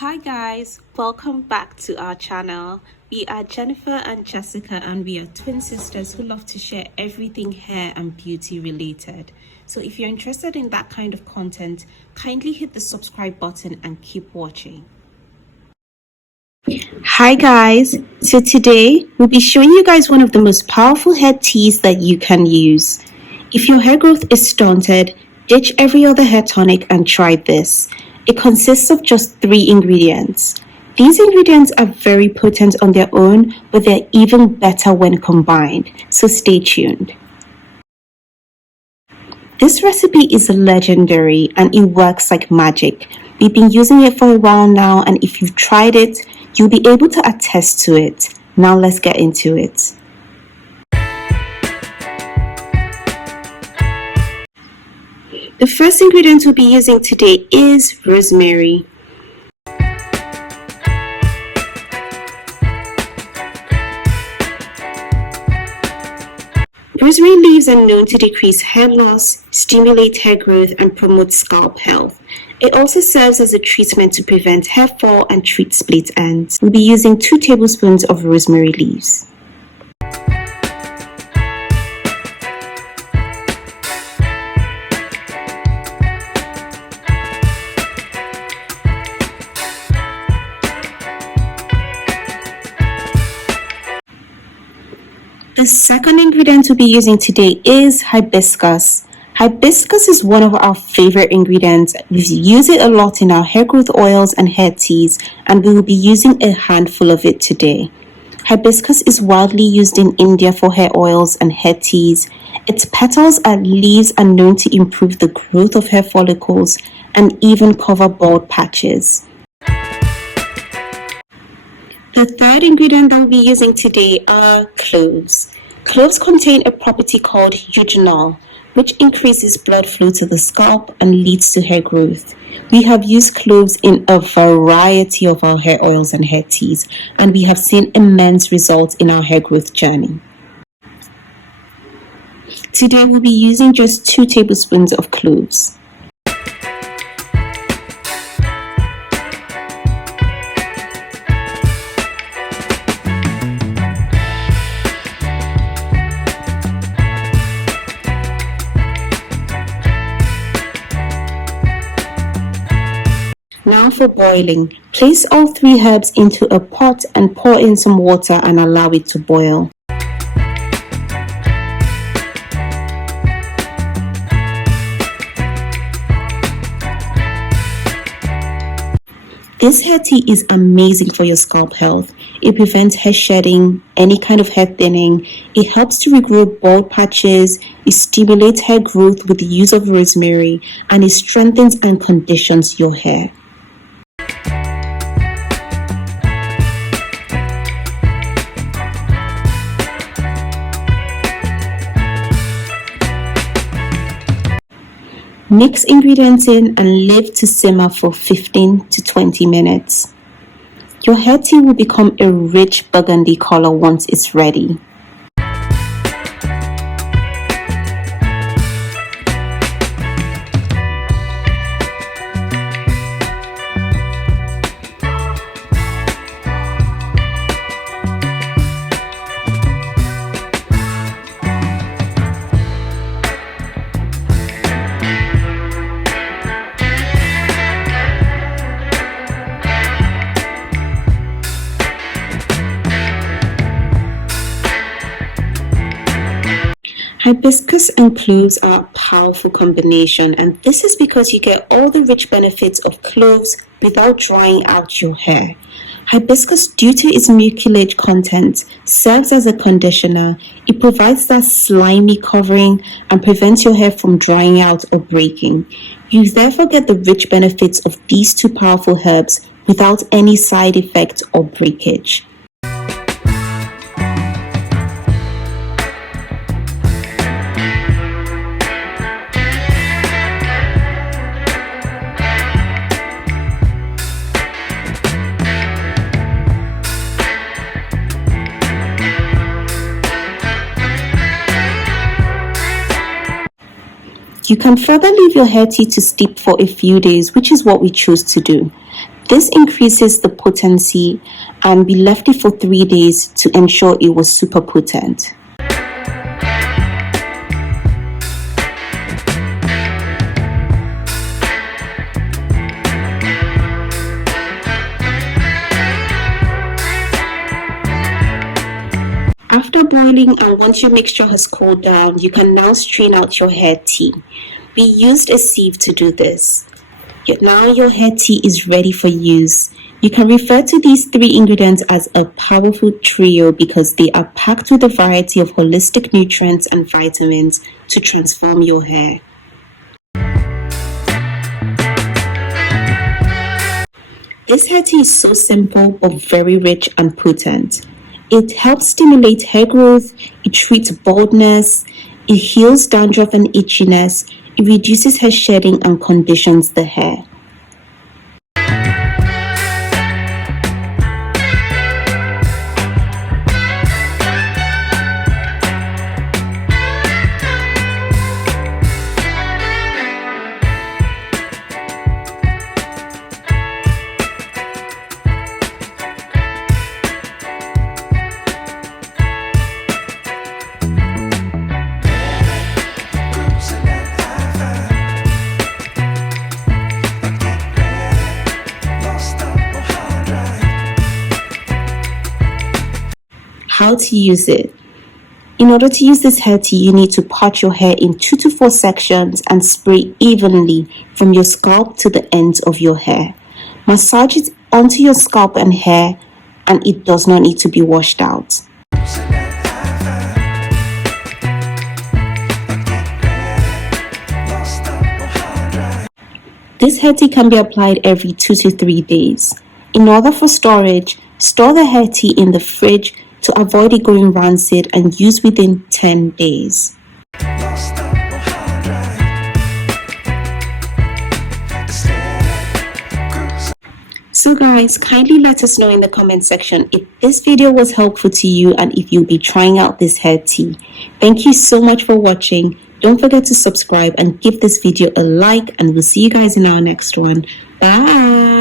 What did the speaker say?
Hi guys, welcome back to our channel. We are Jennifer and Jessica and we are twin sisters who love to share everything hair and beauty related. So if you're interested in that kind of content, kindly hit the subscribe button and keep watching. Hi guys, so today we'll be showing you guys one of the most powerful hair teas that you can use. If your hair growth is stunted, ditch every other hair tonic and try this. It consists of just 3 ingredients. These ingredients are very potent on their own, but they're even better when combined, so stay tuned. This recipe is legendary and it works like magic. We've been using it for a while now, and if you've tried it, you'll be able to attest to it. Now let's get into it. The first ingredient we'll be using today is rosemary. Rosemary leaves are known to decrease hair loss, stimulate hair growth, and promote scalp health. It also serves as a treatment to prevent hair fall and treat split ends. We'll be using 2 tablespoons of rosemary leaves. The second ingredient we'll be using today is hibiscus. Hibiscus is one of our favorite ingredients. We use it a lot in our hair growth oils and hair teas, and we will be using a handful of it today. Hibiscus is widely used in India for hair oils and hair teas. Its petals and leaves are known to improve the growth of hair follicles and even cover bald patches. The third ingredient that we'll be using today are cloves. Cloves contain a property called eugenol, which increases blood flow to the scalp and leads to hair growth. We have used cloves in a variety of our hair oils and hair teas, and we have seen immense results in our hair growth journey. Today we'll be using just 2 tablespoons of cloves. Now for boiling. Place all 3 herbs into a pot and pour in some water and allow it to boil. This hair tea is amazing for your scalp health. It prevents hair shedding, any kind of hair thinning. It helps to regrow bald patches. It stimulates hair growth with the use of rosemary, and it strengthens and conditions your hair. Mix ingredients in and leave to simmer for 15 to 20 minutes. Your hair tea will become a rich burgundy color once it's ready. Hibiscus and cloves are a powerful combination, and this is because you get all the rich benefits of cloves without drying out your hair. Hibiscus, due to its mucilage content, serves as a conditioner. It provides that slimy covering and prevents your hair from drying out or breaking. You therefore get the rich benefits of these 2 powerful herbs without any side effects or breakage. You can further leave your hair tea to steep for a few days, which is what we chose to do. This increases the potency, and we left it for 3 days to ensure it was super potent. After boiling and once your mixture has cooled down, you can now strain out your hair tea. We used a sieve to do this. Now your hair tea is ready for use. You can refer to these 3 ingredients as a powerful trio because they are packed with a variety of holistic nutrients and vitamins to transform your hair. This hair tea is so simple but very rich and potent. It helps stimulate hair growth, it treats baldness, it heals dandruff and itchiness, it reduces hair shedding and conditions the hair. How to use it. In order to use this hair tea, you need to part your hair in 2 to 4 sections and spray evenly from your scalp to the ends of your hair. Massage it onto your scalp and hair, and it does not need to be washed out. This hair tea can be applied every 2 to 3 days. In order for storage, store the hair tea in the fridge to avoid it going rancid and use within 10 days. So guys, kindly let us know in the comment section if this video was helpful to you and if you'll be trying out this hair tea. Thank you so much for watching. Don't forget to subscribe and give this video a like, and we'll see you guys in our next one. Bye!